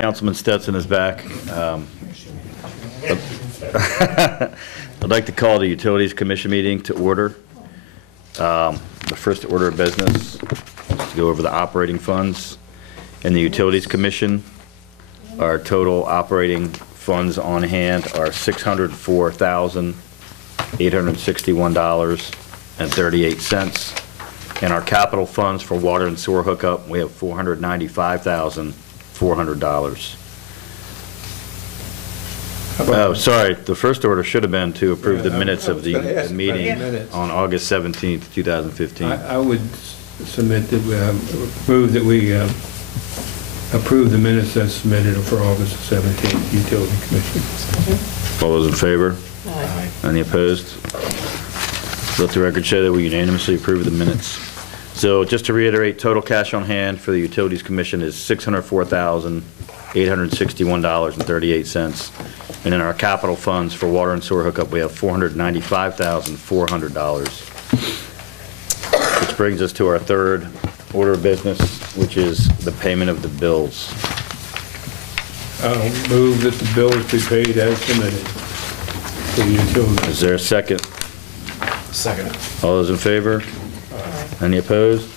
Councilman Stetson is back. I'd like to call the Utilities Commission meeting to order. The first order of business is to go over the operating funds in the Utilities Commission. Our total operating funds on hand are $604,861.38. And our capital funds for water and sewer hookup, we have $495,400. Oh, sorry. The first order should have been to approve the minutes of the meeting on August 17th, 2015. I would submit that we move that we approve the minutes as submitted for August 17th, Utility Commission. All those in favor? Aye. Any opposed? Let the record show that we unanimously approve the minutes. So just to reiterate, total cash on hand for the Utilities Commission is $604,861.38. And in our capital funds for water and sewer hookup, we have $495,400. Which brings us to our third order of business, which is the payment of the bills. I'll move that the bills be paid as submitted for the utilities. Is there a second? Second. All those in favor? Any opposed?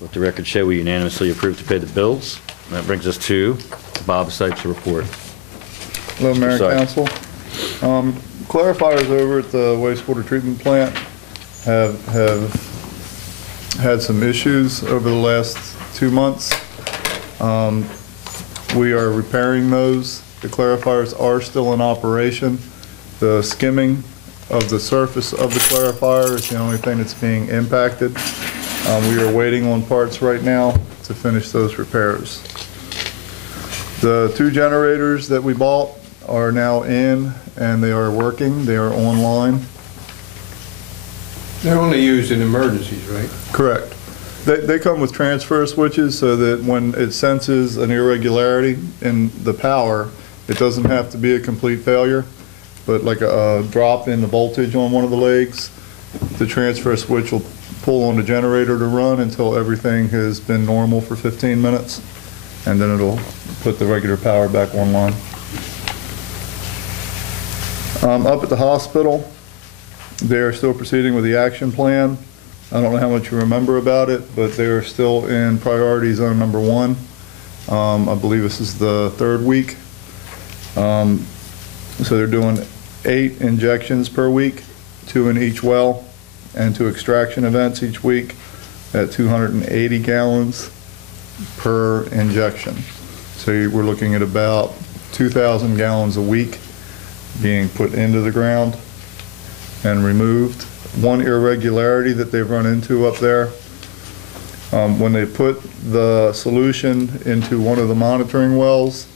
Let the record show we unanimously approve to pay the bills. And that brings us to Bob Sipes' report. Hello, Mayor and Sorry. Council. Clarifiers over at the wastewater treatment plant have had some issues over the last 2 months. We are repairing those. The clarifiers are still in operation. The skimming of the surface of the clarifier is the only thing that's being impacted. We are waiting on parts right now to finish those repairs. The 2 generators that we bought are now in and they are working. They are online. They're only used in emergencies, right? Correct. They come with transfer switches so that when it senses an irregularity in the power, it doesn't have to be a complete failure, but like a drop in the voltage on one of the legs, the transfer switch will pull on the generator to run until everything has been normal for 15 minutes, and then it'll put the regular power back online. Up at the hospital, they are still proceeding with the action plan. I don't know how much you remember about it, but they are still in priority zone number 1. I believe this is the 3rd week. So they're doing 8 injections per week, 2 in each well, and 2 extraction events each week at 280 gallons per injection. So we're looking at about 2,000 gallons a week being put into the ground and removed. One irregularity that they've run into up there, when they put the solution into one of the monitoring wells,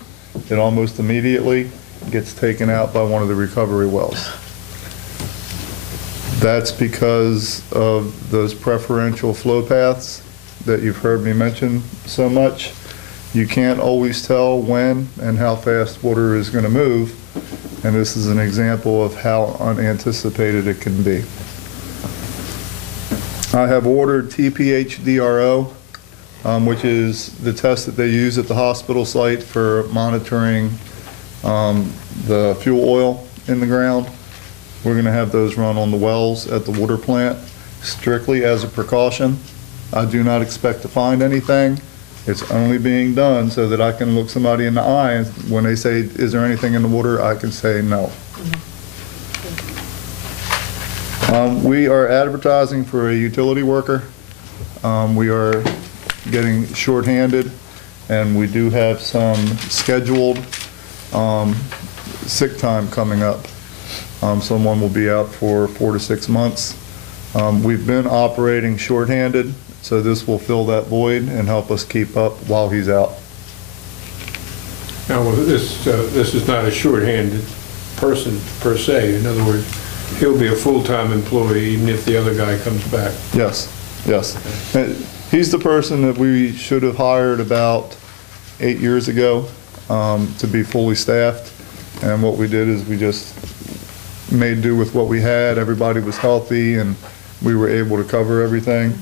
it almost immediately gets taken out by one of the recovery wells. That's because of those preferential flow paths that you've heard me mention so much. You can't always tell when and how fast water is going to move, and this is an example of how unanticipated it can be. I have ordered TPH-DRO, which is the test that they use at the hospital site for monitoring the fuel oil in the ground. We're going to have those run on the wells at the water plant strictly as a precaution. I do not expect to find anything. It's only being done so that I can look somebody in the eye, and when they say, is there anything in the water, I can say no. We are advertising for a utility worker. We are getting shorthanded, and we do have some scheduled sick time coming up. Someone will be out for 4 to 6 months. We've been operating shorthanded, so this will fill that void and help us keep up while he's out. Now, this is not a shorthanded person per se. In other words, he'll be a full-time employee even if the other guy comes back. Yes, yes. He's the person that we should have hired about 8 years ago to be fully staffed. And what we did is we just made do with what we had. Everybody was healthy and we were able to cover everything.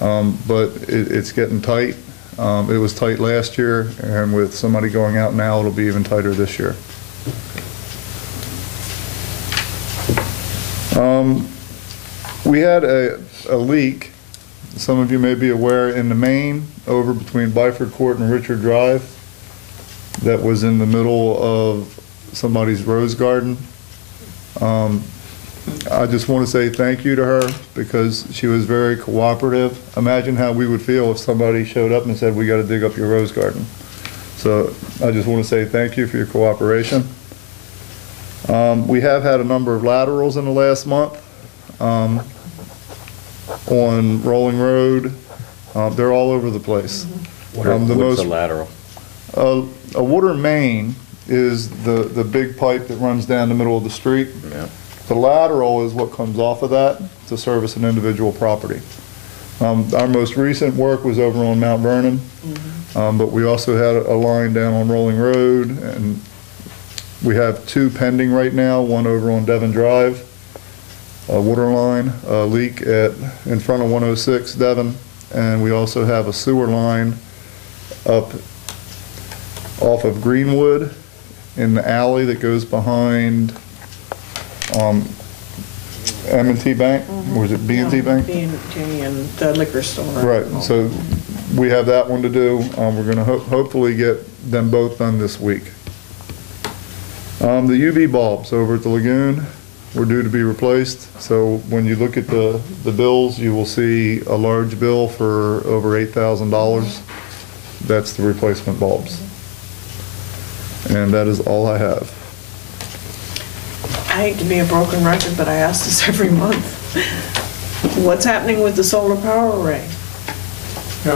But it's getting tight. It was tight last year, and with somebody going out now, it'll be even tighter this year. We had a leak, some of you may be aware, in the main over between Byford Court and Richard Drive that was in the middle of somebody's rose garden. I just want to say thank you to her because she was very cooperative. Imagine how we would feel if somebody showed up and said, we got to dig up your rose garden. So I just want to say thank you for your cooperation. We have had a number of laterals in the last month on Rolling Road. They're all over the place. What's a lateral? A water main is the big pipe that runs down the middle of the street. Yeah. The lateral is what comes off of that to service an individual property. Our most recent work was over on Mount Vernon, but we also had a line down on Rolling Road, and we have 2 pending right now, one over on Devon Drive, a water line leak in front of 106 Devon, and we also have a sewer line up off of Greenwood in the alley that goes behind M&T Bank, or is it B&T Bank? B&T and the liquor store. Right, so we have that one to do. We're going to hopefully get them both done this week. The UV bulbs over at the lagoon were due to be replaced. So when you look at the bills, you will see a large bill for over $8,000. That's the replacement bulbs. And that is all I have. I hate to be a broken record, but I ask this every month. What's happening with the solar power array? Yeah,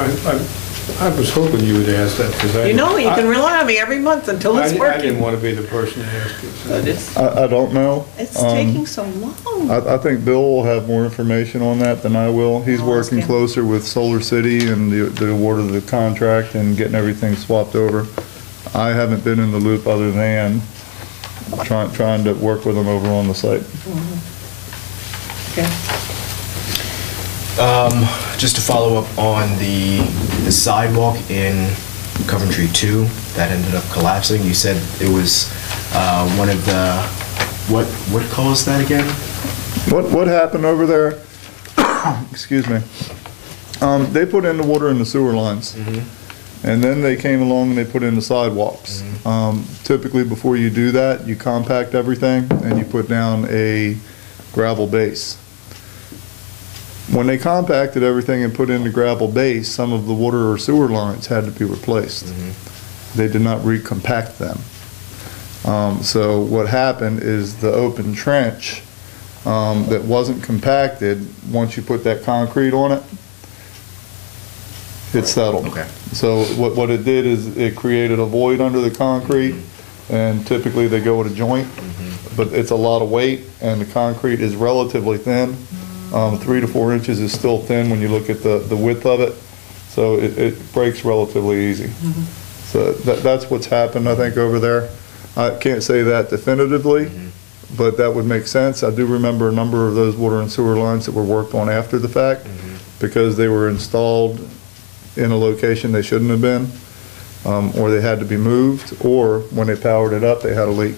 I was hoping you would ask that because I. You know, you can rely on me every month until it's I didn't working. want to be the person to ask it. But So. I don't know. it's taking so long. I think Bill will have more information on that than I will. He's I'll ask working him. closer with Solar City and the award of the contract and getting everything swapped over. I haven't been in the loop other than trying to work with them over on the site. Okay. Just to follow up on the sidewalk in Coventry 2 that ended up collapsing, you said it was one of the, what caused that again? What happened over there, excuse me, they put in the water in the sewer lines. And then they came along and they put in the sidewalks. Typically before you do that, you compact everything and you put down a gravel base. When they compacted everything and put in the gravel base, some of the water or sewer lines had to be replaced. They did not recompact them. So what happened is the open trench that wasn't compacted, once you put that concrete on it, it settled. Okay. So what it did is it created a void under the concrete, and typically they go with a joint, but it's a lot of weight, and the concrete is relatively thin. 3 to 4 inches is still thin when you look at the width of it, so it breaks relatively easy. So that's what's happened, I think, over there. I can't say that definitively, but that would make sense. I do remember a number of those water and sewer lines that were worked on after the fact because they were installed in a location they shouldn't have been, or they had to be moved, or when they powered it up, they had a leak,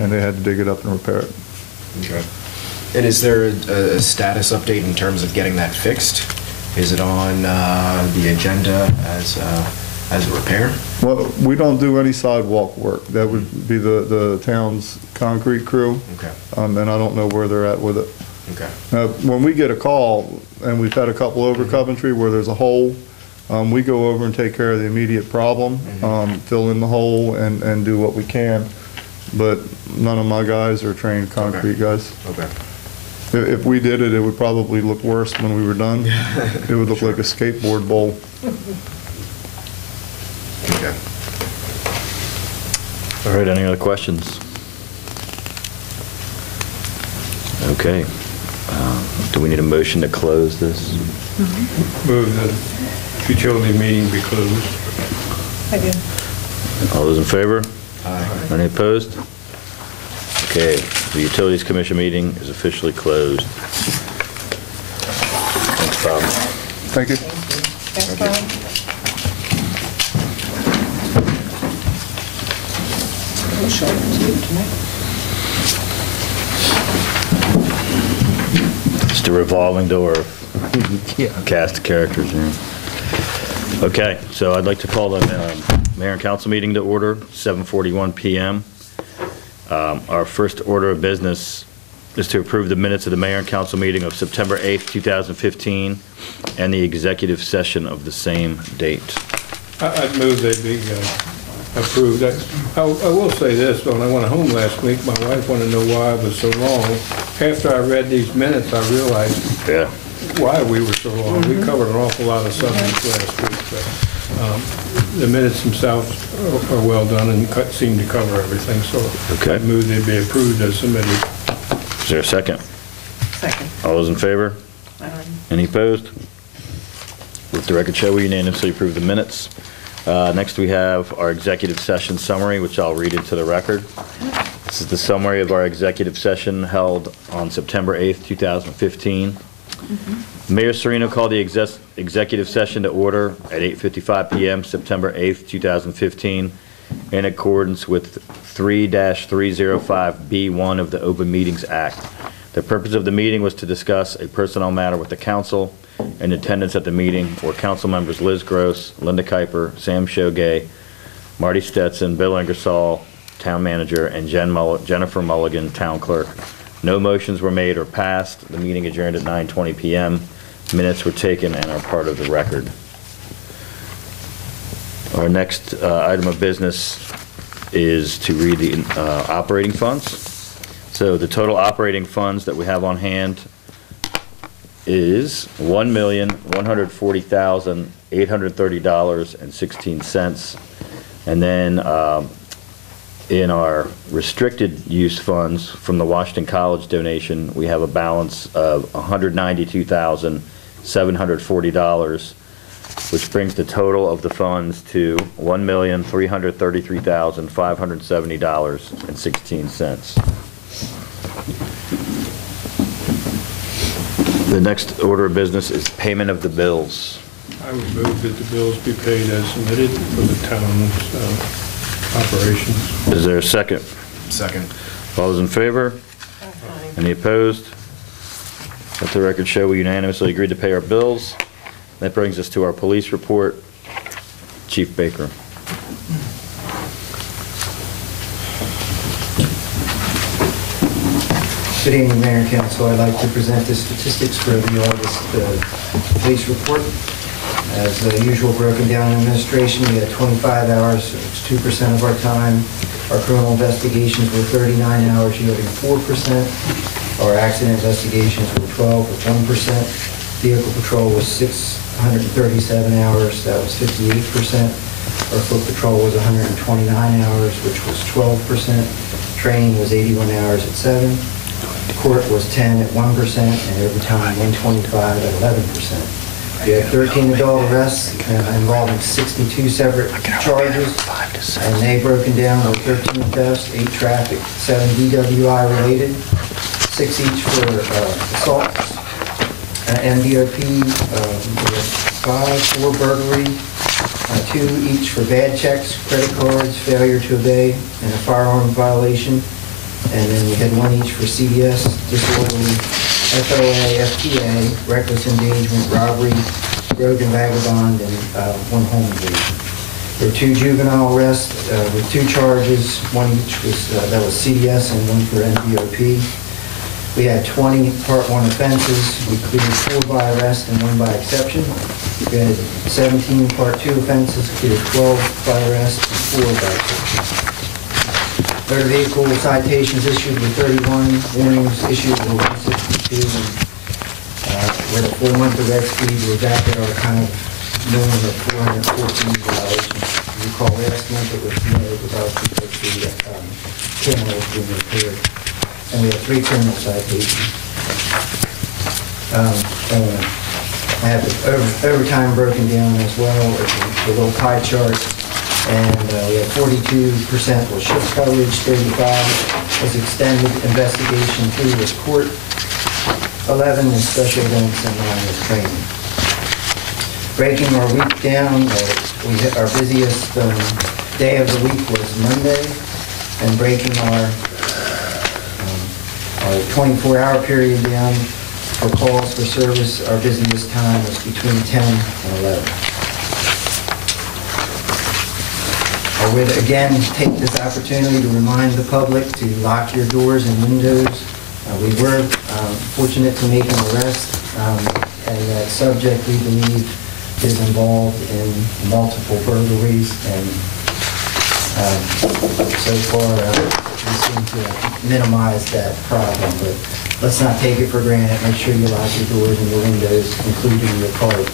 and they had to dig it up and repair it. Okay. And is there a status update in terms of getting that fixed? Is it on the agenda as a repair? Well, we don't do any sidewalk work. That would be the town's concrete crew, Okay. and I don't know where they're at with it. Okay. Now, when we get a call, and we've had a couple over Coventry where there's a hole, we go over and take care of the immediate problem, fill in the hole and do what we can. But none of my guys are trained concrete guys. Okay. If we did it, it would probably look worse when we were done. It would look like a skateboard bowl. Okay. All right, any other questions? Okay. Do we need a motion to close this? Move the utility meeting be closed. I did. All those in favor? Aye. Any opposed? Okay, the Utilities Commission meeting is officially closed. Thanks, Bob. Thank you. Thanks, Bob. show it to you tonight. It's the revolving door of cast of characters here. Okay, so I'd like to call the mayor and council meeting to order, 7:41 PM. Our first order of business is to approve the minutes of the mayor and council meeting of September 8th, 2015, and the executive session of the same date. I'd move they be approved. I will say this, when I went home last week, my wife wanted to know why I was so long. After I read these minutes, I realized Yeah. why we were so long. We covered an awful lot of subjects last week, but the minutes themselves are well done and seem to cover everything, so Okay. I'd move they be approved as submitted. Is there a second? Second. All those in favor? Aye. Any opposed? Let the record show we unanimously approve the minutes. Next, we have our executive session summary, which I'll read into the record. This is the summary of our executive session held on September 8th, 2015. Mayor Serino called the executive session to order at 8:55 PM, September 8th, 2015, in accordance with 3-305B1 of the Open Meetings Act. The purpose of the meeting was to discuss a personnel matter with the council. In attendance at the meeting were council members Liz Gross, Linda Kuiper, Sam Shogay, Marty Stetson, Bill Ingersoll, town manager, and Jennifer Mulligan, town clerk. No motions were made or passed. The meeting adjourned at 9:20 PM. Minutes were taken and are part of the record. Our next item of business is to read the operating funds. So the total operating funds that we have on hand is $1,140,830.16. And then in our restricted use funds from the Washington College donation, we have a balance of $192,740, which brings the total of the funds to $1,333,570.16. The next order of business is payment of the bills. I would move that the bills be paid as submitted for the town's operations. Is there a second? Second. All those in favor? Any opposed? Let the record show we unanimously agreed to pay our bills. That brings us to our police report. Chief Baker. Good evening, Mayor and Council. I'd like to present the statistics for the August police report. As usual, broken down in administration, we had 25 hours, it's 2% of our time. Our criminal investigations were 39 hours, yielding 4%. Our accident investigations were 12, with 1%. Vehicle patrol was 637 hours, that was 58%. Our foot patrol was 129 hours, which was 12%. Training was 81 hours at 7%. Court was 10 at 1%, and overtime 125 at 11%. We had 13 adult arrests involving 62 separate charges, and they broken down were 13 thefts, 8 traffic, 7 DWI related, 6 each for assaults, MDOP, we had 5, 4 burglary, 2 each for bad checks, credit cards, failure to obey, and a firearm violation. And then we had 1 each for CDS, disorderly, FOA, FTA, reckless endangerment, robbery, rogue and vagabond, and 1 home invasion. There were 2 juvenile arrests with 2 charges, 1 each was that was CDS and 1 for MDOP. We had 20 Part 1 offenses. We cleared 4 by arrest and 1 by exception. We had 17 Part 2 offenses, cleared 12 by arrest and 4 by exception. Motor vehicle citations issued were 31, warnings issued were 162, and with a 4-month arrest speed, we're back at our kind of norm of 414 violations. If you recall, last month it was more about because the camera was being repaired. And we have 3 criminal citations. I have the overtime broken down as well, the little pie chart. And we had 42% was shift coverage, 35 was extended investigation, 3 was court, 11 was special events, and 9 was training. Breaking our week down, our busiest day of the week was Monday. and breaking our 24-hour period down for calls for service. Our busiest time was between 10 and 11. I would again take this opportunity to remind the public to lock your doors and windows. We were fortunate to make an arrest, and that subject, we believe, is involved in multiple burglaries, and so far we seem to minimize that problem, but let's not take it for granted. Make sure you lock your doors and your windows, including your car doors.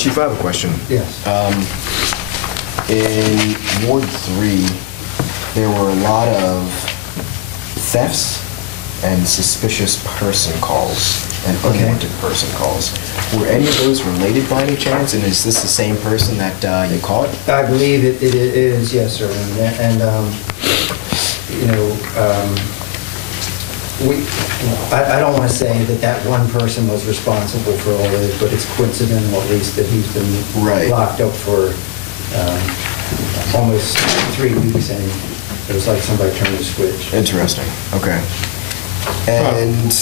Chief, I have a question. Yes. In Ward 3, there were a lot of thefts and suspicious person calls and unwanted person calls. Were any of those related by any chance? And is this the same person that you caught? I believe it is, yes, sir. And I don't want to say that one person was responsible for all of it, but it's coincidental, at least, that he's been locked up for almost 3 weeks, and it was like somebody turned the switch. Interesting. Okay. And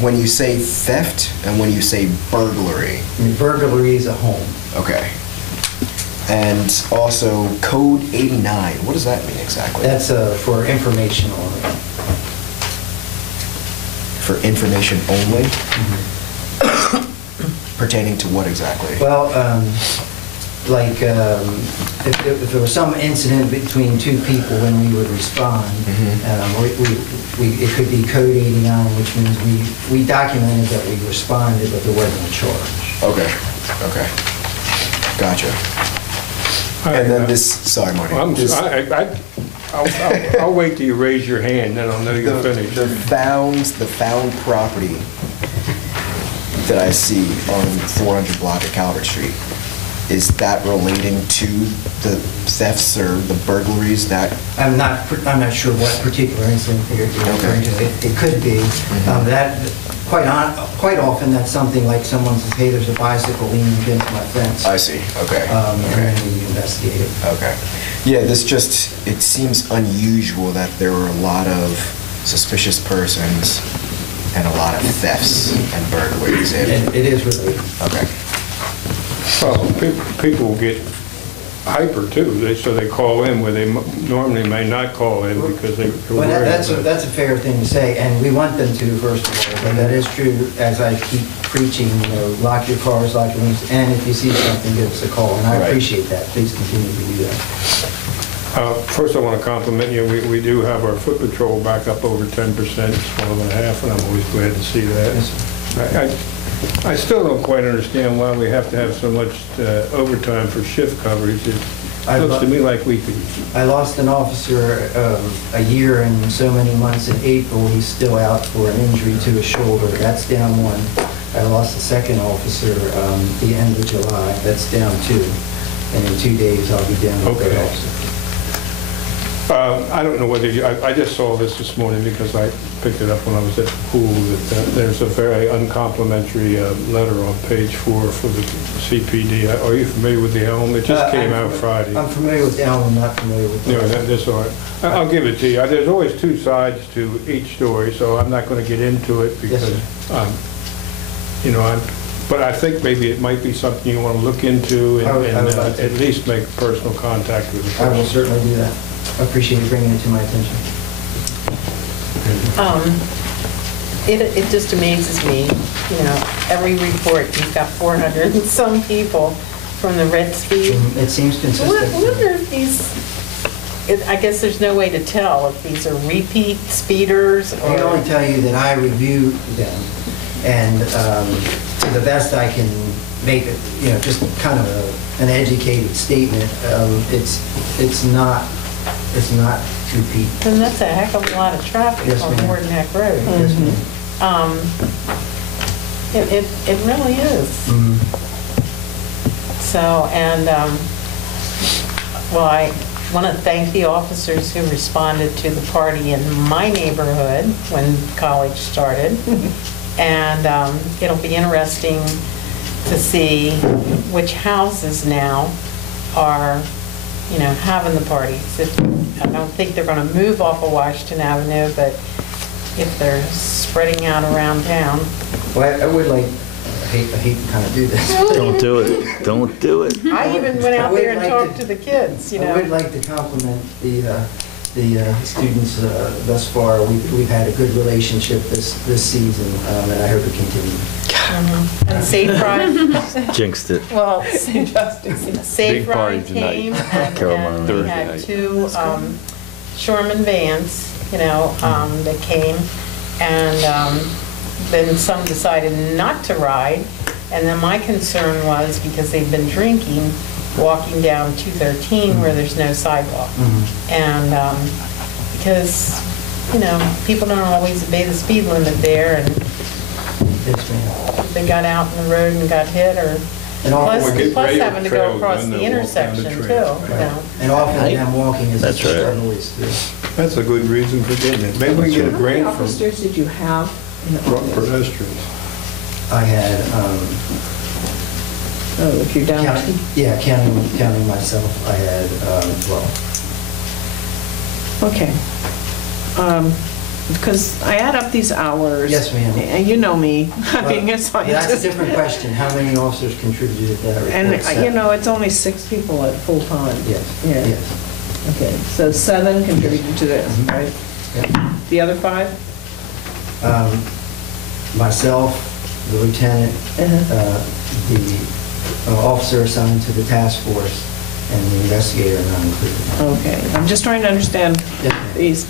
when you say theft and when you say burglary? I mean, burglary is a home. Okay. And also Code 89, what does that mean exactly? That's for information only. For information only? Mm-hmm. Pertaining to what exactly? Well, if there was some incident between two people when we would respond, it could be Code 89, which means we documented that we responded, but there wasn't a charge. Okay. Gotcha. And then this, sorry, Marty. I'll wait till you raise your hand, then I'll know you're finished. The found property that I see on 400 block of Calvert Street, is that relating to the thefts or the burglaries that? I'm not sure what particular incident you're referring to. It could be. That quite often that's something like someone says, "Hey, there's a bicycle leaning against my fence." I see. Okay. And then we investigate it. Okay. Yeah, it seems unusual that there were a lot of suspicious persons and a lot of thefts and burglaries. It is related. Okay. Well, people get hyper too, so they call in where they normally may not call in because they're Well, worried. that's a fair thing to say, and we want them to, first of all, but that is true, as I keep preaching, lock your cars, lock your windows, and if you see something, give us a call, and I appreciate that. Please continue to do that. First, I want to compliment you. We do have our foot patrol back up over 10%, 12.5%, and I'm always glad to see that. Yes, I still don't quite understand why we have to have so much overtime for shift coverage. It looks to me like we could. I lost an officer a year and so many months in April. He's still out for an injury to his shoulder. That's down one. I lost a second officer the end of July. That's down two. And in 2 days, I'll be down a third officer. I don't know whether I just saw this morning because I picked it up when I was at the pool, that there's a very uncomplimentary letter on page 4 for the CPD. Are you familiar with the Elm? It just came out Friday. I'm familiar with Elm, I'm not familiar with the that's all right. I'll give it to you. There's always two sides to each story, so I'm not going to get into it because, but I think maybe it might be something you want to look into and at least make personal contact with the person. I will certainly do that. I appreciate you bringing it to my attention. It just amazes me, every report, you've got 400 and some people from the red speed. It seems consistent. I wonder if I guess there's no way to tell if these are repeat speeders or... I can only tell you that I review them, and to the best I can make it, just kind of an educated statement, it's not repeat. And that's a heck of a lot of traffic on Warden Neck Road. Yes, ma'am. It really is. So, and, well, I want to thank the officers who responded to the party in my neighborhood when college started. And it'll be interesting to see which houses now are having the parties. I don't think they're going to move off of Washington Avenue, but if they're spreading out around town. Well, I would like, I hate to kind of do this. Don't do it. Don't do it. I even went out there and I would like talked to- to the kids, I would like to compliment the students thus far. We've had a good relationship this season, and I hope it continues. And Safe Ride, Jinxed it. well, Safe Big party Ride tonight. came, Carolina. and we Thursday had night. 2 Sherman vans, that came, and then some decided not to ride, and then my concern was, because they've been drinking, walking down 213 where there's no sidewalk. And because, people don't always obey the speed limit there, and Yes, ma'am. they got out in the road and got hit, or And often, plus Or get plus radio having to go trails across done, the they'll walk down the intersection too, trail. and often them walking is a That's right. noise too. That's a good reason for getting it. Maybe we can get a How many grant from officers did you have in the office? pedestrians. I had, Oh, if you're down to... counting myself, I had 12. Okay. Because I add up these hours. Yes, ma'am. And you know me, being a That's a scientist. different question. How many officers contributed to that report? And, Seven. it's only 6 people at full time. Yes, Yeah. yes. Okay, so 7 contributed to this, Mhm. right? Yep. The other 5? Myself, the lieutenant, Uh-huh. the officer assigned to the task force, and the investigator not included. Okay, I'm just trying to understand Yes, ma'am. these.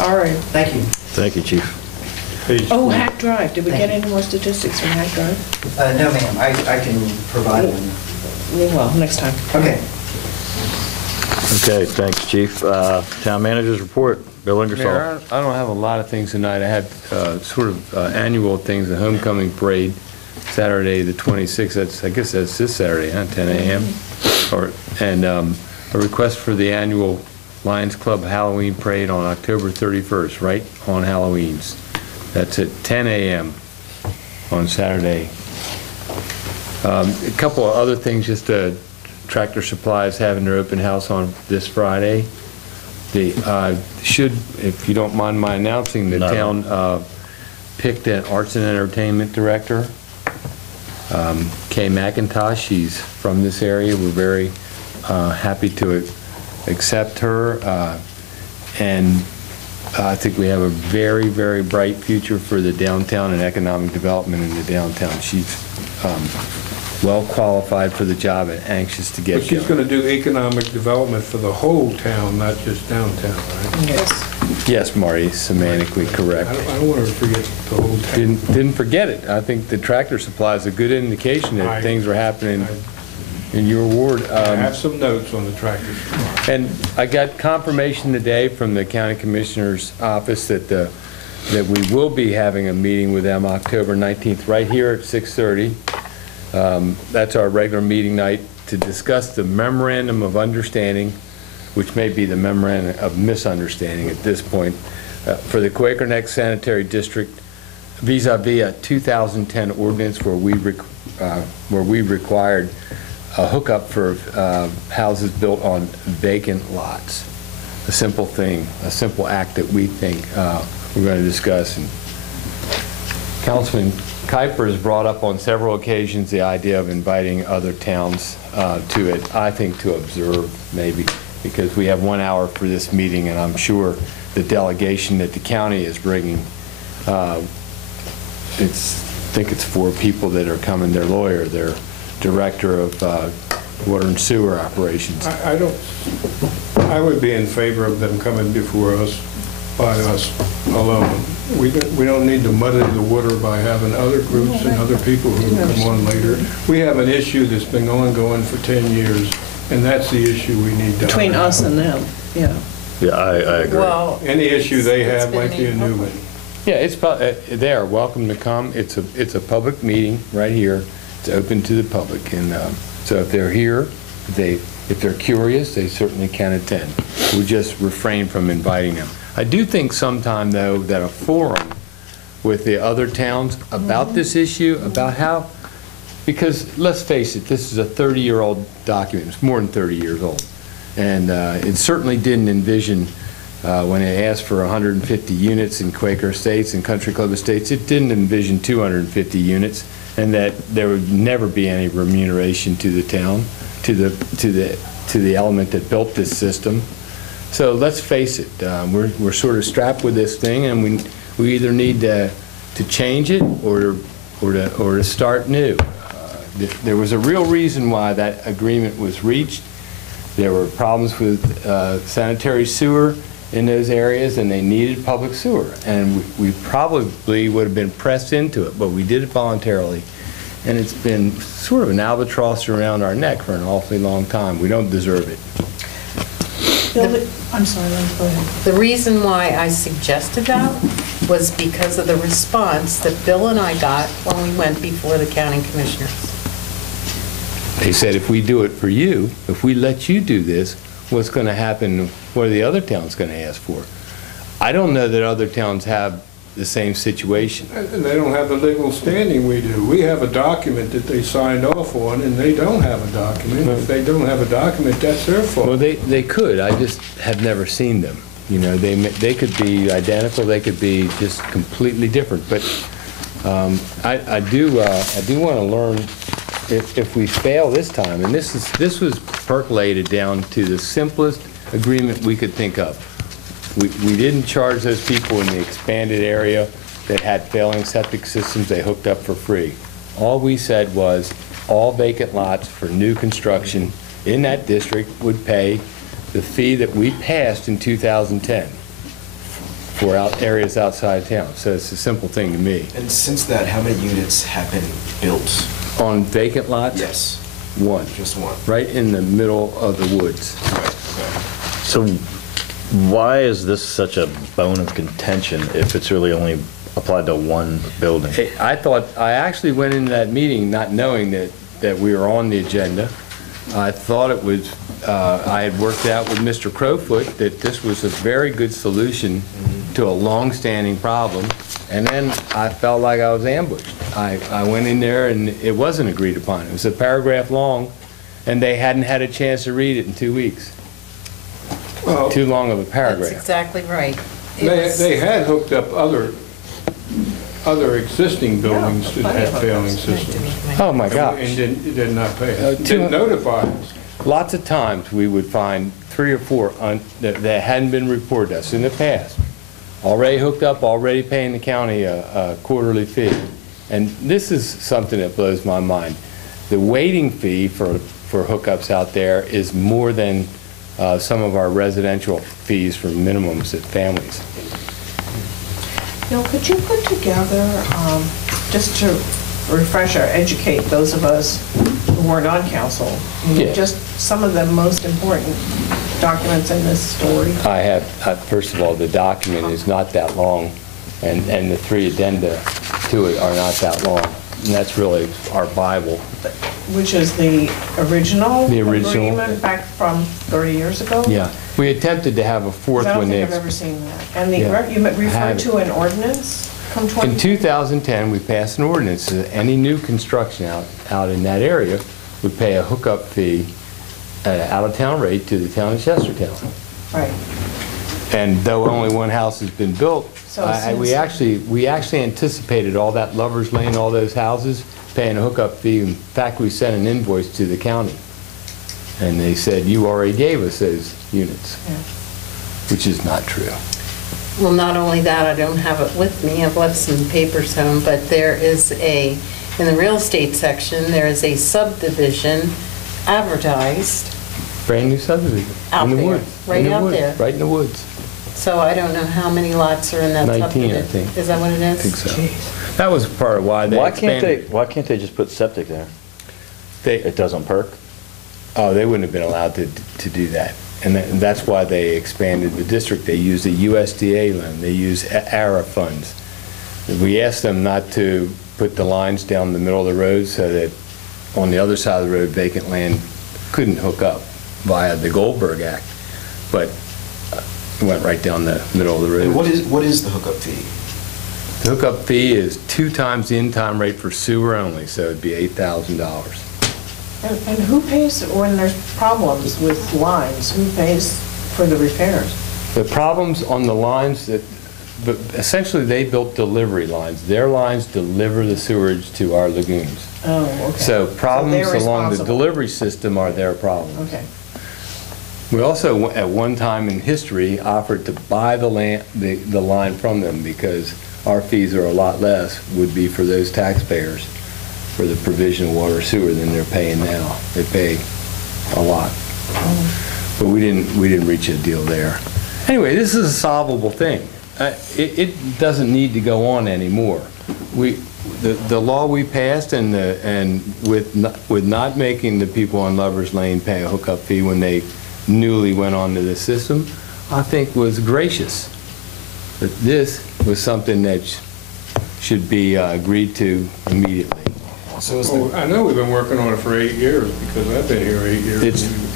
All right. Thank you. Thank you, Chief. Page Oh, 4. Hack Drive, did we Thank get you. any more statistics from Hack Drive? No, ma'am, I can provide them. Well, next time. Okay. Okay, thanks, Chief. Town Manager's Report. Bill Ingersoll. Mayor, I don't have a lot of things tonight. I had sort of annual things, the homecoming parade, Saturday, the 26th. I guess that's this Saturday, huh, 10 a.m.? And a request for the annual Lions Club Halloween Parade on October 31st, right on Halloween's. That's at 10 a.m. on Saturday. A couple of other things, just Tractor Supply is having their open house on this Friday. They should, if you don't mind my announcing, the No. town picked an arts and entertainment director, Kay McIntosh. She's from this area. We're very happy to accept her, and I think we have a very, very bright future for the downtown and economic development in the downtown. She's well qualified for the job and anxious to get But she's going. going to do economic development for the whole town, not just downtown, right? Yes. Yes, Marty, semantically correct. I don't want her to forget the whole town. Didn't forget it. I think the Tractor Supply is a good indication that things are happening in your ward. I have some notes on the tractor supply. And I got confirmation today from the county commissioner's office that that we will be having a meeting with them October 19th, right here at 6:30. That's our regular meeting night to discuss the memorandum of understanding, which may be the memorandum of misunderstanding at this point, for the Quaker Neck Sanitary District vis-à-vis a 2010 ordinance where we required a hookup for houses built on vacant lots. A simple thing, a simple act that we think we're going to discuss. And Councilman Kuiper has brought up on several occasions the idea of inviting other towns to it, I think to observe maybe, because we have 1 hour for this meeting, and I'm sure the delegation that the county is bringing, I think it's 4 people that are coming, their lawyer, their director of water and sewer operations. I would be in favor of them coming before us, by us alone. We don't need to muddy the water by having other groups and other people who come on later. We have an issue that's been ongoing for 10 years, and that's the issue we need to. Between us and them, yeah. Yeah, I agree. Well, Any issue they it's have been might be a made new public. one. Yeah, they are welcome to come. It's a public meeting right here. It's open to the public, and so if they're here, if they're curious, they certainly can attend. We just refrain from inviting them. I do think sometime, though, that a forum with the other towns about this issue, about how, because let's face it, this is a 30-year-old document. It's more than 30 years old. And it certainly didn't envision, when it asked for 150 units in Quaker Estates and Country Club Estates, it didn't envision 250 units, and that there would never be any remuneration to the town, to the element that built this system. So let's face it, we're sort of strapped with this thing, and we either need to change it or to start new. There was a real reason why that agreement was reached. There were problems with sanitary sewer in those areas, and they needed public sewer. And we probably would have been pressed into it, but we did it voluntarily. And it's been sort of an albatross around our neck for an awfully long time. We don't deserve it. I'm sorry, Linda, go ahead. The reason why I suggested that was because of the response that Bill and I got when we went before the county commissioners. They said, if we do it for you, if we let you do this, what's going to happen? What are the other towns going to ask for? I don't know that other towns have the same situation. And they don't have the legal standing we do. We have a document that they signed off on, and they don't have a document. If they don't have a document, that's their fault. Well, they could. I just have never seen them. You know, they could be identical. They could be just completely different. But I do want to learn if we fail this time. And this was percolated down to the simplest agreement we could think of. We didn't charge those people in the expanded area that had failing septic systems they hooked up for free. All we said was all vacant lots for new construction in that district would pay the fee that we passed in 2010 for areas outside town. So it's a simple thing to me. And since that, how many units have been built? On vacant lots? Yes. One. Just one. Right in the middle of the woods. Right, okay. So why is this such a bone of contention if it's really only applied to one building? I actually went into that meeting not knowing that we were on the agenda. I thought it was, I had worked out with Mr. Crowfoot that this was a very good solution to a long-standing problem, and then I felt like I was ambushed. I went in there and it wasn't agreed upon. It was a paragraph long, and they hadn't had a chance to read it in 2 weeks. Well, Too long of a paragraph. That's exactly right. It was- they had hooked up other existing buildings that had failing systems. Oh, my gosh. And did not pay us. two- Didn't notify us. Lots of times, we would find 3 or 4 that hadn't been reported to us in the past. Already hooked up, already paying the county a quarterly fee. And this is something that blows my mind. The waiting fee for hookups out there is more than some of our residential fees for minimums at families. Bill, could you put together, just to refresh or educate those of us who weren't on council, Yeah. just some of the most important documents in this story? I have, first of all, the document is not that long, and the 3 addenda to it are not that long. And that's really our Bible. Which is the original The original. agreement back from 30 years ago? Yeah. We attempted to have a fourth I don't one. think I've ever seen that. And Yeah. you referred Have to an ordinance from In 2010, we passed an ordinance that any new construction out in that area would pay a hookup fee out-of-town rate to the town of Chestertown. Right. And though only one house has been built, So we actually anticipated all that Lover's Lane, all those houses, paying a hookup fee. In fact, we sent an invoice to the county. And they said, you already gave us those units, Yeah. which is not true. Well, not only that, I don't have it with me, I've left some papers home, but there is in the real estate section, there is a subdivision advertised, Brand new subdivision. Out in the there, woods. right In the out woods, there. Right in the woods. so I don't know how many lots are in that 19, subdivision. I think. Is that what it is? I think so. That was part of why they expanded. Why can't they just put septic there? It doesn't perk? Oh, they wouldn't have been allowed to do that. And that's why they expanded the district. They used a USDA loan. They used ARA funds. We asked them not to put the lines down the middle of the road so that on the other side of the road, vacant land couldn't hook up via the Goldberg Act. But it went right down the middle of the road. And what is the hookup fee? The hookup fee is 2 times the in-time rate for sewer only, so it'd be $8,000. And who pays when there's problems with lines? Who pays for the repairs? The problems on the lines but essentially they built delivery lines. Their lines deliver the sewage to our lagoons. Oh, okay. So problems they're along the responsible. delivery system are their problems. Okay. We also, at one time in history, offered to buy the line from them because our fees are a lot less, would be for those taxpayers for the provision of water sewer than they're paying now. They pay a lot. But we didn't reach a deal there. Anyway, this is a solvable thing. It doesn't need to go on anymore. The law we passed and with not making the people on Lover's Lane pay a hookup fee when they newly went onto the system, I think was gracious. But this was something that should be agreed to immediately. So is Well, the, I know we've been working on it for 8 years, because I've been here 8 years.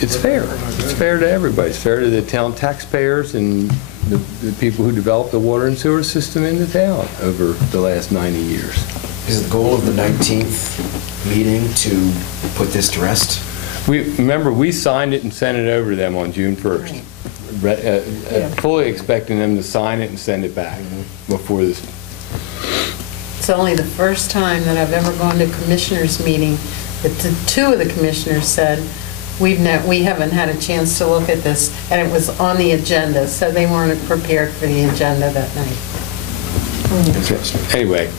It's fair. It's fair to everybody. It's fair to the town taxpayers and the people who developed the water and sewer system in the town over the last 90 years. is the goal of the 19th meeting to put this to rest? Remember, we signed it and sent it over to them on June 1st, fully expecting them to sign it and send it back before this. It's only the first time that I've ever gone to a commissioners meeting that two of the commissioners said, we haven't had a chance to look at this, and it was on the agenda, so they weren't prepared for the agenda that night. Anyway,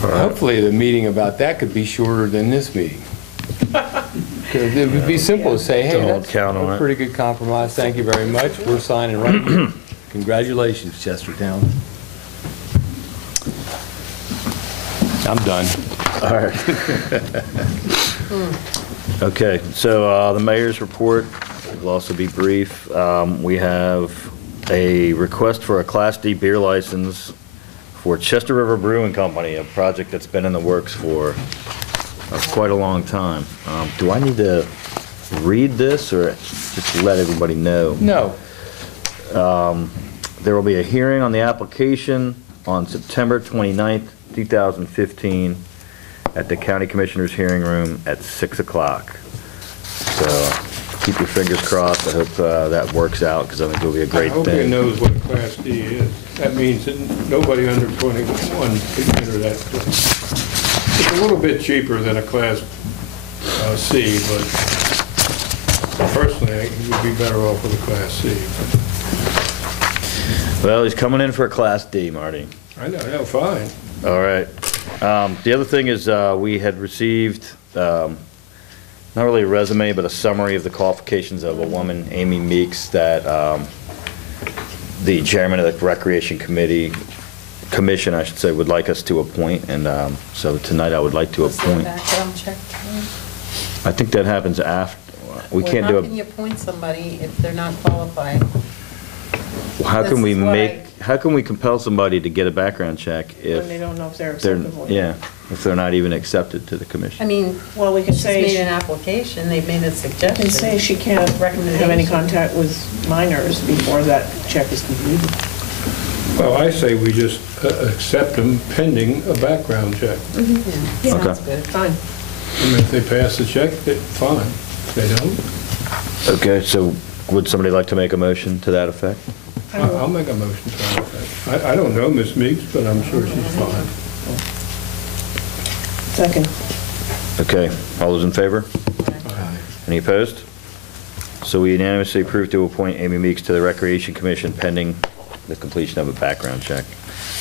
hopefully the meeting about that could be shorter than this meeting. 'Cause it would be simple to say, hey, Don't that's count on a it. pretty good compromise, thank you very much, we're signing right here. Congratulations, Chestertown. I'm done. All right. Okay, so the mayor's report will also be brief. We have a request for a Class D beer license for Chester River Brewing Company, a project that's been in the works for quite a long time. Do I need to read this or just let everybody know? No. There will be a hearing on the application on September 29th, 2015, at the County Commissioners Hearing Room at 6 o'clock. So keep your fingers crossed. I hope that works out, because I think it'll be a great I hope he thing. knows what a Class D is. That means that nobody under 21 can enter that. It's a little bit cheaper than a Class C, but personally, I think he would be better off with a Class C. Well, he's coming in for a Class D, Marty. I know, fine. All right. The other thing is we had received, not really a resume, but a summary of the qualifications of a woman, Amy Meeks, that the chairman of the Recreation Commission, I should say, would like us to appoint. And so tonight I would like to Was there a appoint. background check time? I think that happens after. We Well, can't do How can you it. appoint somebody if they're not qualified? How can This we is what how can we compel somebody to get a background check When they if don't know if they're they're, acceptable. yeah, if they're not even accepted to the commission? I mean, Well, we can she's say, made an application, they've made a suggestion. can say she can't have any contact with minors before that check is completed. Well, I say we just accept them pending a background check. Yeah, sounds Okay. good. Fine. I mean, if they pass the check, then fine. If they don't, Okay, so would somebody like to make a motion to that effect? I'll make a motion to that effect. I don't know Ms. Meeks, but I'm sure she's fine. Second. Okay, all those in favor? Any opposed? So we unanimously approve to appoint Amy Meeks to the Recreation Commission pending the completion of a background check.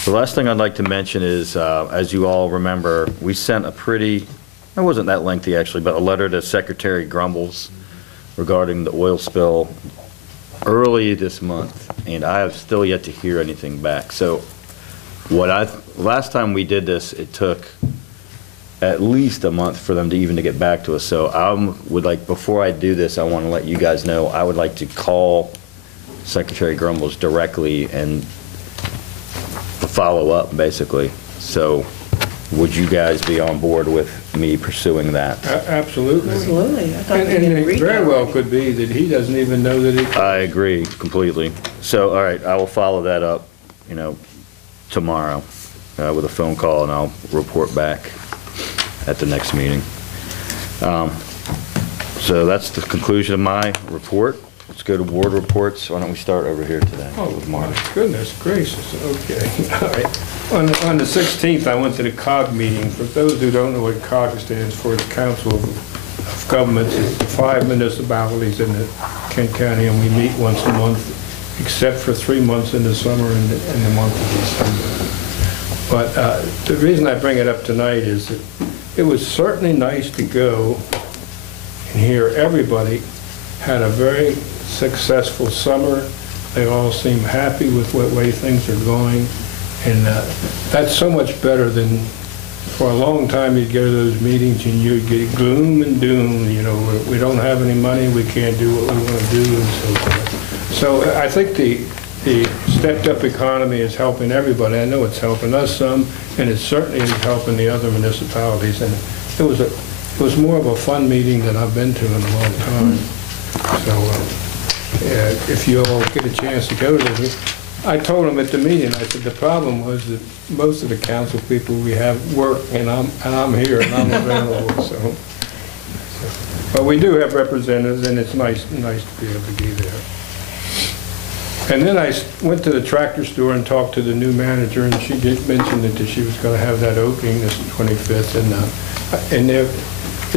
The last thing I'd like to mention is, as you all remember, we sent a pretty, it wasn't that lengthy actually, but a letter to Secretary Grumbles regarding the oil spill early this month, and I have still yet to hear anything back. So last time we did this, it took at least a month for them to even to get back to us. So I would like, before I do this, I want to let you guys know, I would like to call Secretary Grumbles directly and follow up, basically. So would you guys be on board with me pursuing that? Absolutely. Absolutely. I thought they And didn't it read very that. well could be that he doesn't even know that he... I agree completely. So, all right, I will follow that up, tomorrow with a phone call, and I'll report back at the next meeting. So that's the conclusion of my report. Let's go to board reports. Why don't we start over here today Oh, with my Mark? goodness gracious, okay. All right. On the 16th, I went to the COG meeting. For those who don't know what COG stands for, it's Council of Governments. It's the 5 municipalities in the Kent County, and we meet once a month, except for 3 months in the summer and the month of December. But the reason I bring it up tonight is that it was certainly nice to go and hear everybody had a very successful summer. They all seem happy with what way things are going. And that's so much better than, for a long time, you'd go to those meetings and you'd get gloom and doom, you know, we don't have any money, we can't do what we want to do, and so forth. So I think the stepped-up economy is helping everybody. I know it's helping us some, and it certainly is helping the other municipalities. And it was more of a fun meeting than I've been to in a long time. So if you all get a chance to go to it, I told them at the meeting, I said, the problem was that most of the council people we have work, and I'm here and I'm available, so. But we do have representatives, and it's nice to be able to be there. And then I went to the tractor store and talked to the new manager, and she did mention that she was going to have that opening this 25th, and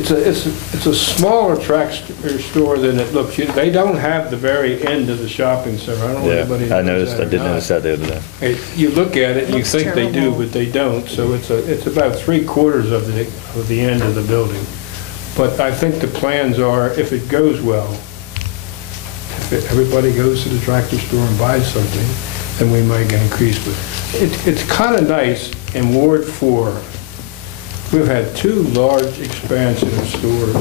it's a smaller tractor store than it looks. They don't have the very end of the shopping center. I don't know if anybody knows I noticed, that I or did not. notice that the other day. You look at it and you Looks think they do, terrible. but they don't. So it's about 3/4 of the end of the building. But I think the plans are, if it goes well, if everybody goes to the tractor store and buys something, then we might get increased. But it's kind of nice in Ward 4. We've had 2 large expansion of stores,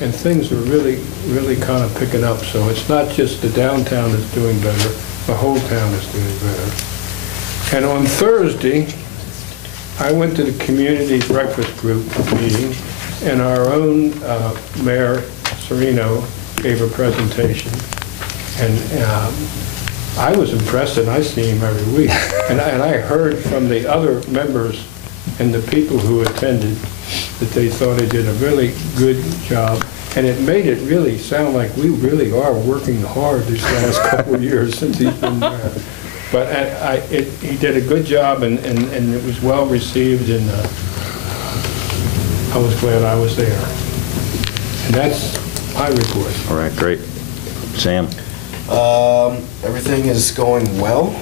and things are really kind of picking up. So it's not just the downtown that's doing better, the whole town is doing better. And on Thursday, I went to the community breakfast group meeting, and our own Mayor Serino gave a presentation. And I was impressed, and I see him every week. And I heard from the other members and the people who attended that they thought he did a really good job. And it made it really sound like we really are working hard these last couple of years since he's been there. But he did a good job, and it was well received, and I was glad I was there. And that's my report. All right, great. Sam? Everything is going well.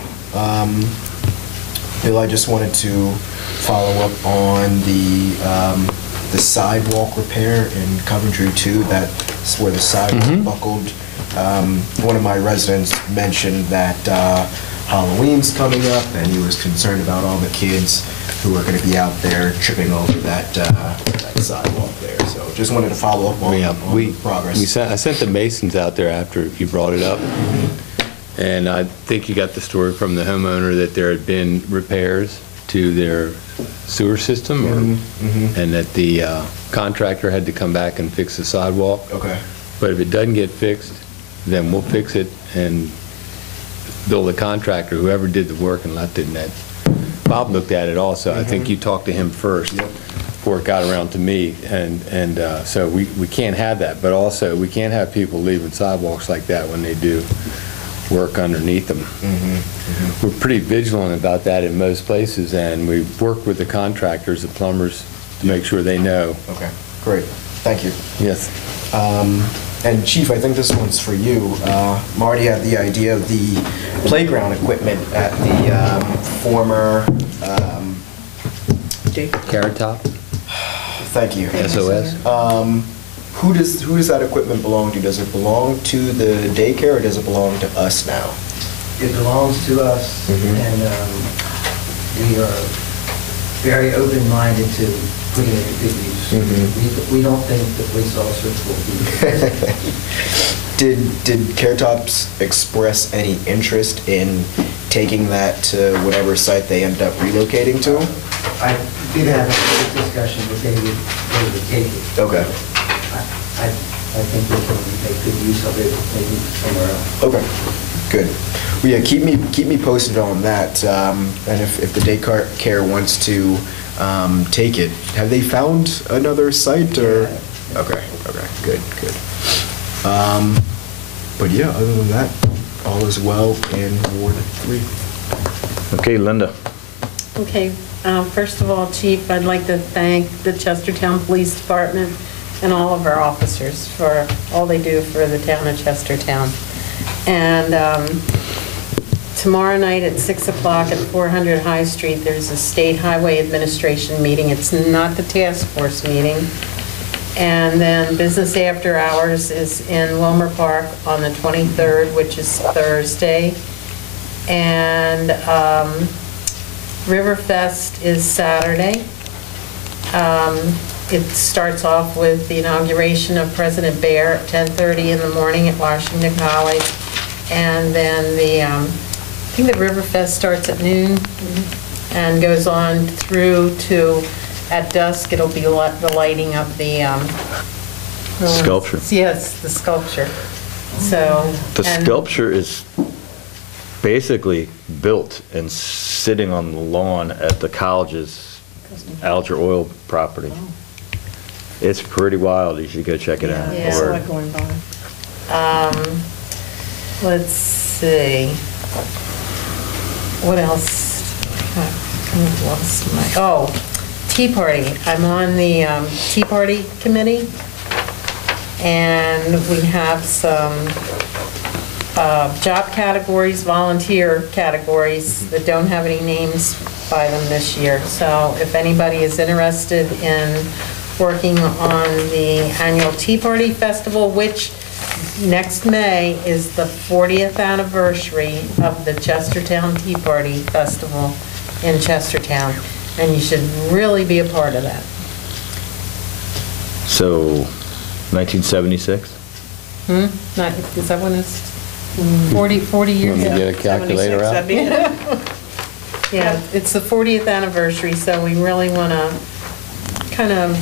Bill, I just wanted to follow up on the sidewalk repair in Coventry 2. That's where the sidewalk buckled. One of my residents mentioned that Halloween's coming up, and he was concerned about all the kids who are going to be out there tripping over that sidewalk there. So just wanted to follow up on the progress. I sent the masons out there after you brought it up, and I think you got the story from the homeowner that there had been repairs to their sewer system, and that the contractor had to come back and fix the sidewalk. Okay. But if it doesn't get fixed, then we'll fix it and bill the contractor, whoever did the work, and left it in that. Bob looked at it also. I think you talked to him first before it got around to me, and so we can't have that. But also, we can't have people leaving sidewalks like that when they do work underneath them. We're pretty vigilant about that in most places, and we work with the contractors, the plumbers, to make sure they know. Okay, great. Thank you. Yes. And Chief, I think this one's for you. Marty had the idea of the playground equipment at the former, Carrot Top, thank you. SOS. Who does that equipment belong to? Does it belong to the daycare, or does it belong to us now? It belongs to us, and we are very open-minded to putting it to good use. We don't think the police officers will be. Did Carrot Tops express any interest in taking that to whatever site they end up relocating to? I did have a discussion that they would take it. Okay. I think we can make good use of it maybe somewhere else. Okay, good. Well, yeah, keep me posted on that. And if the daycare wants to take it, have they found another site or? Okay. Good, good. But yeah, other than that, all is well in Ward 3. Okay, Linda. Okay, first of all, Chief, I'd like to thank the Chestertown Police Department and all of our officers for all they do for the town of Chestertown. And tomorrow night at 6 o'clock at 400 High Street, there's a State Highway Administration meeting. It's not the task force meeting. And then business after hours is in Wilmer Park on the 23rd, which is Thursday. And Riverfest is Saturday. It starts off with the inauguration of President Bear at 10:30 in the morning at Washington College. And then I think the Riverfest starts at noon and goes on through to, at dusk, it'll be the lighting of the Sculpture. Yes, the sculpture. So. The and- sculpture is basically built and sitting on the lawn at the college's Alger Oil property. It's pretty wild. You should go check it out. Yeah. I saw Or- it going by. Let's see. What else? I kind of lost my, oh, Tea Party. I'm on the Tea Party Committee, and we have some job categories, volunteer categories that don't have any names by them this year. So if anybody is interested in working on the annual Tea Party Festival, which next May is the 40th anniversary of the Chestertown Tea Party Festival in Chestertown, and you should really be a part of that. So, 1976? Not, is that when it's 40 years? Want me to get a calculator 76, out? that'd be it. Yeah, it's the 40th anniversary, so we really want to kind of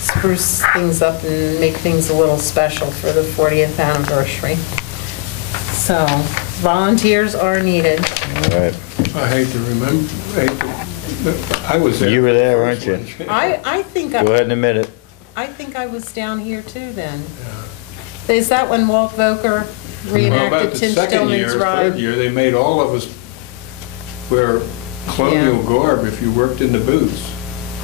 spruce things up and make things a little special for the 40th anniversary. So volunteers are needed. All right. I hate to remember, I was there. You were there, for weren't the you? first one. I think, Go ahead and admit it. I think I was down here too then. Is that when Walt Voker Well, about reenacted the Tim second year, Stillman's third ride? year, they made all of us wear colonial Yeah. garb if you worked in the booths.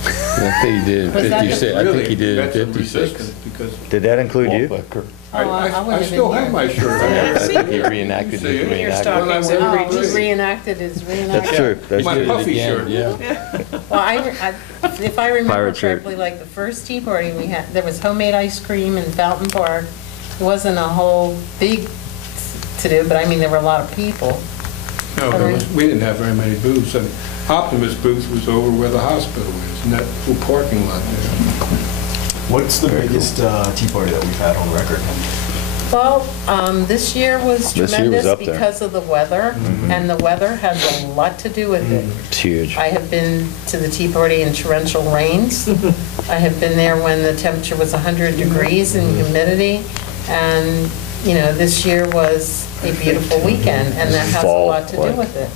I think he did in Was that 56, I think he did in Really, that's a 56. resistance, because Did that include you? Oh, I I wouldn't still been have my here. shirt. I think he reenacted See his it? Your reenactment. stockings When I and went- Oh, breeches. he reenacted his That's reenactment. true. That's My true. puffy shirt. Yeah. Well, if I remember Pirate shirt. correctly, like the first tea party we had, there was homemade ice cream in Fountain Park. It wasn't a whole big to-do, but I mean, there were a lot of people. No, we didn't have very many booths. And Optimus booth was over where the hospital is, in that little parking lot there. What's the biggest tea party that we've had on record? Well, this year was This year was tremendous up there. because of the weather, and the weather has a lot to do with it. It's huge. I have been to the tea party in torrential rains. I have been there when the temperature was 100 degrees and humidity, and, you know, this year was a beautiful weekend, and that has a Fall, lot to do like- with it.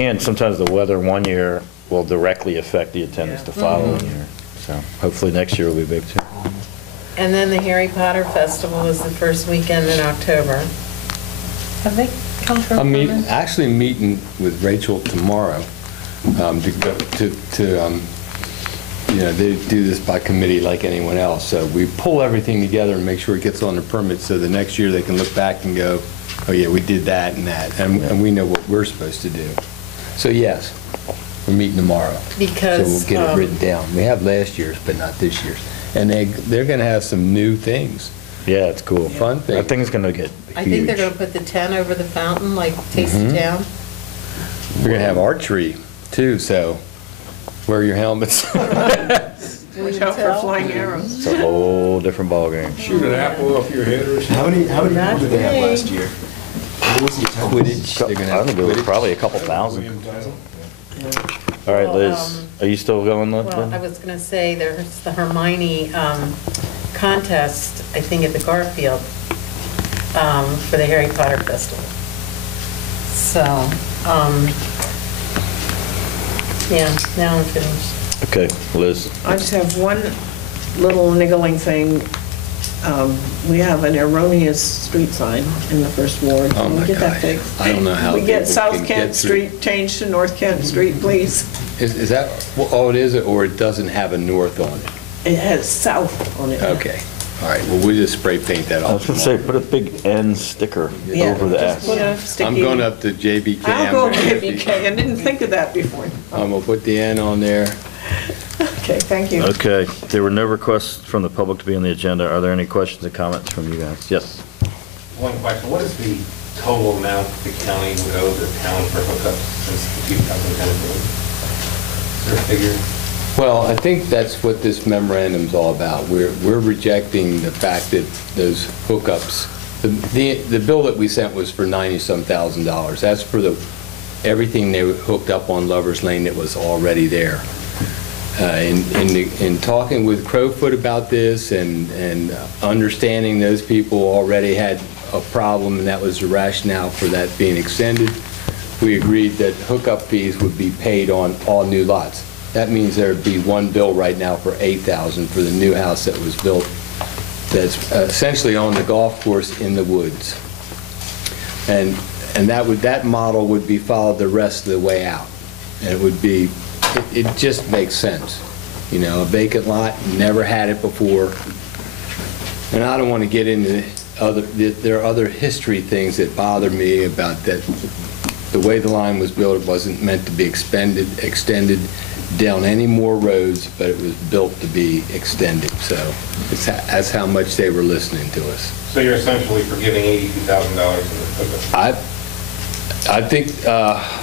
And sometimes the weather one year will directly affect the attendance the following year. So hopefully next year will be big too. And then the Harry Potter Festival is the first weekend in October. Have they come from? I'm actually meeting with Rachel tomorrow to go you know, they do this by committee like anyone else. So we pull everything together and make sure it gets on the permit so the next year they can look back and go, oh yeah, we did that and that. And we know what we're supposed to do. So yes, we're meeting tomorrow. Because, So we'll get it written down. We have last year's, but not this year's. And they're going to have some new things. Yeah, it's cool. Fun thing. That thing's gonna get I think they're huge. going to put the tent over the fountain, like Taste of Town. We're going to have archery too, so wear your helmets. Watch out for flying arrows. It's a whole different ballgame. Shoot an apple off your head or something. How many people did they have Not last year? What was the attendance? Quidditch. They're gonna I have think it was Quidditch. probably a couple thousand. William Tell. All right, Well, Liz, are you still going, Liz? Well, I was going to say, there's the Hermione contest, I think, at the Garfield for the Harry Potter Festival. So, yeah, now I'm finished. Okay, Liz. I just have one little niggling thing. We have an erroneous street sign in the first ward. Oh, Can we my get that God. fixed? I don't know how We get people South can Kent get through. Street changed to North Kent Street, please. Is that all it is, or it doesn't have a north on it? It has south on it. Okay, all right, well, we'll just spray paint that I was off. gonna say, put a big N sticker Yeah, over the just S. put a sticky- I'm going up to JBK. I'll go JBK. I didn't think of that before. I'm gonna put the N on there. Okay, thank you. Okay, there were no requests from the public to be on the agenda. Are there any questions or comments from you guys? Yes. One question, what is the total amount the county would owe the town for hookups since the 2010 bill? Is there a figure? Well, I think that's what this memorandum's all about. We're rejecting the fact that those hookups, the bill that we sent was for 90-some thousand dollars. That's for everything they hooked up on Lover's Lane that was already there. In talking with Crowfoot about this and understanding those people already had a problem, and that was the rationale for that being extended, we agreed that hookup fees would be paid on all new lots. That means there'd be one bill right now for $8,000 for the new house that was built that's essentially on the golf course in the woods. And that model would be followed the rest of the way out. And it would be, it just makes sense. You know, a vacant lot, never had it before. And I don't want to get into there are other history things that bother me about that. The way the line was built, it wasn't meant to be extended down any more roads, but it was built to be extended. So that's how much they were listening to us. So you're essentially forgiving $82,000 in the hookup? I think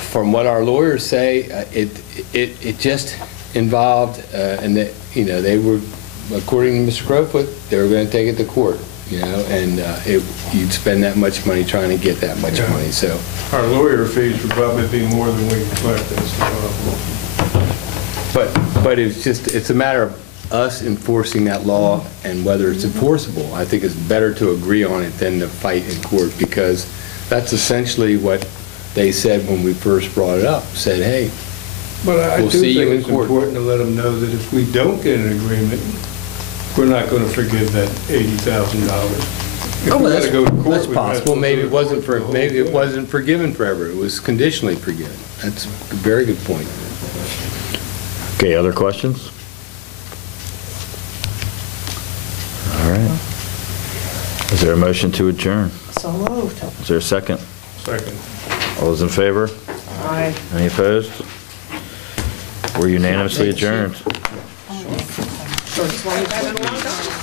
from what our lawyers say, it just involved, and that, you know, they were, according to Mr. Crowfoot, they were going to take it to court, you know, and you'd spend that much money trying to get that much money. So Our lawyer fees would probably be more than we collected. But it's a matter of us enforcing that law and whether it's enforceable. I think it's better to agree on it than to fight in court, because that's essentially what they said when we first brought it up. Said, hey, But I we'll do see you think in it's court. important to let them know that if we don't get an agreement, we're not going to forgive that $80,000. If we gotta go to court, That's we have to possible. go Maybe to it wasn't court the whole maybe it thing. wasn't forgiven forever. It was conditionally forgiven. That's a very good point. Okay, other questions? All right. Is there a motion to adjourn? So moved. Is there a second? Second. All those in favor? Aye. Any opposed? We're unanimously adjourned. So it's 27 long?